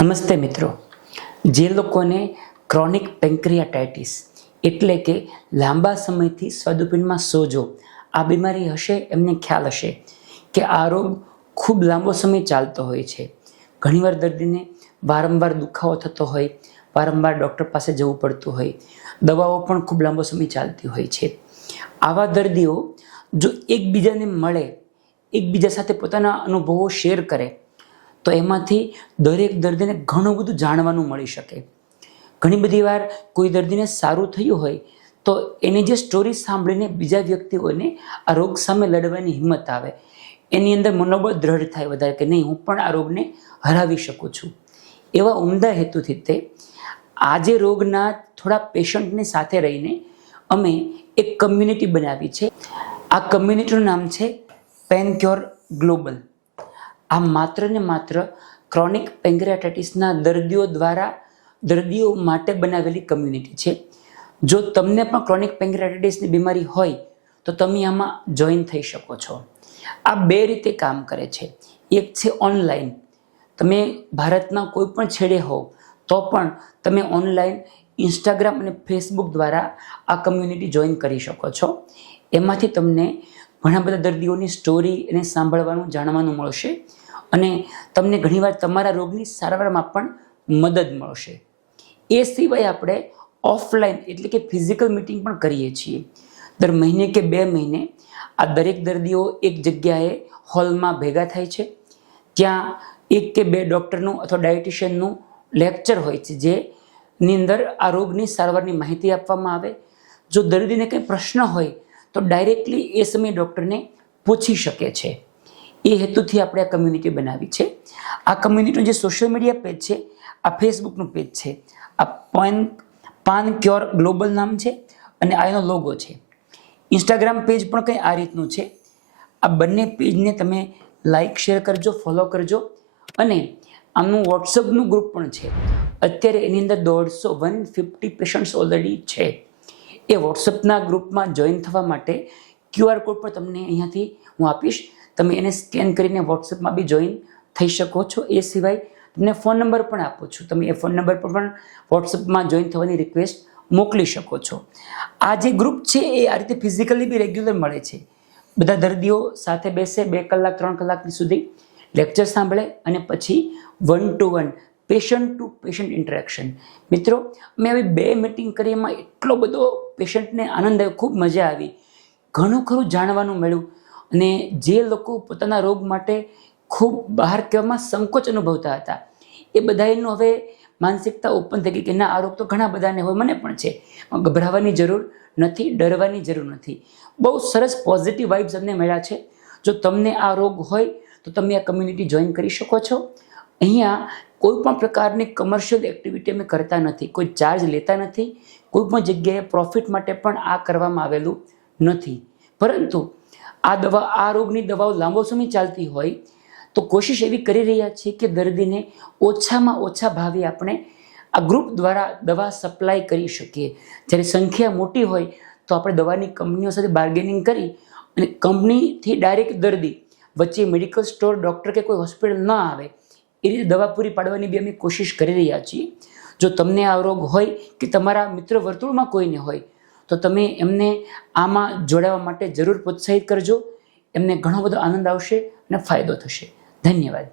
નમસ્તે મિત્રો, જે લોકોને ક્રોનિક પેન્ક્રિયાટાઇટિસ એટલે કે લાંબા સમયથી સ્વાદુપિંડમાં સોજો આ બીમારી હશે એમને ખ્યાલ હશે કે આ રોગ ખૂબ લાંબો સમય ચાલતો હોય છે. ઘણીવાર દર્દીને વારંવાર દુખાવો થતો હોય, વારંવાર ડૉક્ટર પાસે જવું પડતું હોય, દવાઓ પણ ખૂબ લાંબો સમય ચાલતી હોય છે. આવા દર્દીઓ જો એકબીજાને મળે, એકબીજા સાથે પોતાના અનુભવો શેર કરે તો એમાંથી દરેક દર્દીને ઘણું બધું જાણવાનું મળી શકે. ઘણી બધી વાર કોઈ દર્દીને સારું થયું હોય તો એની જે સ્ટોરી સાંભળીને બીજા વ્યક્તિઓને આ રોગ સામે લડવાની હિંમત આવે, એની અંદર મનોબળ દ્રઢ થાય વધારે કે નહીં, હું પણ આ રોગને હરાવી શકું છું. એવા ઉમદા હેતુથી તે આજે રોગના થોડા પેશન્ટની સાથે રહીને અમે એક કમ્યુનિટી બનાવી છે. આ કમ્યુનિટીનું નામ છે પેનક્યોર ગ્લોબલ. આ માત્ર ને માત્ર ક્રોનિક પેન્ક્રિયાટાઇટિસના દર્દીઓ માટે બનાવેલી કમ્યુનિટી છે. જો તમને પણ ક્રોનિક પેન્ક્રિયાટાઇટિસની બીમારી હોય તો તમે આમાં જોઈન થઈ શકો છો. આ બે રીતે કામ કરે છે. એક છે ઓનલાઈન. તમે ભારતના કોઈ પણ છેડે હો તો પણ તમે ઓનલાઈન ઇન્સ્ટાગ્રામ અને ફેસબુક દ્વારા આ કમ્યુનિટી જોઈન કરી શકો છો. એમાંથી તમને ઘણા બધા દર્દીઓની સ્ટોરી એને સાંભળવાનું, જાણવાનું મળશે અને તમને ઘણીવાર તમારા રોગની સારવારમાં પણ મદદ મળશે. એ સિવાય આપણે ઓફલાઈન એટલે કે ફિઝિકલ મિટિંગ પણ કરીએ છીએ. દર મહિને કે 2 મહિને આ દરેક દર્દીઓ એક જગ્યાએ હોલમાં ભેગા થાય છે. ત્યાં 1 કે 2 ડૉક્ટરનું અથવા ડાયટિશિયનનું લેક્ચર હોય છે, જેની અંદર આ રોગની સારવારની માહિતી આપવામાં આવે. જો દર્દીને કંઈ પ્રશ્ન હોય તો ડાયરેક્ટલી એ સમયે ડૉક્ટરને પૂછી શકે છે. એ હેતુથી આપણે આ કમ્યુનિટી બનાવી છે. આ કમ્યુનિટીનું જે સોશિયલ મીડિયા પેજ છે, આ ફેસબુકનું પેજ છે. આ પેનક્યોર ગ્લોબલ નામ છે અને આ એનો લોગો છે. ઇન્સ્ટાગ્રામ પેજ પણ કંઈ આ રીતનું છે. આ બંને પેજને તમે લાઈક, શેર કરજો, ફોલો કરજો. અને આમનું વોટ્સઅપનું ગ્રુપ પણ છે. અત્યારે એની અંદર 150 પેશન્ટ્સ ઓલરેડી છે. એ વોટ્સઅપના ગ્રુપમાં જોઈન થવા માટે QR કોડ પર તમને અહીંયાથી હું આપીશ. તમે એને સ્કેન કરીને વોટ્સઅપમાં બી જોઈન થઈ શકો છો. એ સિવાય તમને ફોન નંબર પણ આપું છું. તમે એ ફોન નંબર પર પણ વોટ્સઅપમાં જોઈન થવાની રિક્વેસ્ટ મોકલી શકો છો. આ જે ગ્રુપ છે એ આ રીતે ફિઝિકલી બી રેગ્યુલર મળે છે. બધા દર્દીઓ સાથે બેસે, 2 કલાક 3 કલાક સુધી લેક્ચર સાંભળે અને પછી 1 to 1 patient two patient interaction. મિત્રો, મેં આવી 2 મિટિંગ કરી, એમાં એટલો બધો પેશન્ટને આનંદ આવ્યો, ખૂબ મજા આવી, ઘણું ખરું જાણવાનું મળ્યું. અને જે લોકો પોતાના રોગ માટે ખૂબ બહાર કહેવામાં સંકોચ અનુભવતા હતા, એ બધાનું હવે માનસિકતા ઓપન થઈ ગઈ કે ના, આ રોગ તો ઘણા બધાને હોય, મને પણ છે. ગભરાવાની જરૂર નથી, ડરવાની જરૂર નથી. બહુ સરસ પોઝિટિવ વાઇબ્સ અમને મળ્યા છે. જો તમને આ રોગ હોય તો તમે આ કમ્યુનિટી જોઈન કરી શકો છો. અહીંયા કોઈ પણ પ્રકારની કમર્શિયલ એક્ટિવિટી અમે કરતા નથી, કોઈ ચાર્જ લેતા નથી, કોઈ પણ જગ્યાએ પ્રોફિટ માટે પણ આ કરવામાં આવેલું નથી. પરંતુ આ રોગની દવાઓ લાંબો સમય ચાલતી હોય તો કોશિશ એવી કરી રહ્યા છીએ કે દર્દીને ઓછામાં ઓછા ભાવે આપણે આ ગ્રુપ દ્વારા દવા સપ્લાય કરી શકીએ. જ્યારે સંખ્યા મોટી હોય તો આપણે દવાની કંપનીઓ સાથે બાર્ગેનિંગ કરી અને કંપનીથી ડાયરેક્ટ દર્દી વચ્ચે મેડિકલ સ્ટોર, ડૉક્ટર કે કોઈ હોસ્પિટલ ન આવે એ રીતે દવા પૂરી પાડવાની બી અમે કોશિશ કરી રહ્યા છીએ. જો તમને આ રોગ હોય કે તમારા મિત્ર વર્તુળમાં કોઈને હોય તો તમે એમને આમાં જોડાવા માટે જરૂર પ્રોત્સાહિત કરજો. એમને ઘણો બધો આનંદ આવશે અને ફાયદો થશે. ધન્યવાદ.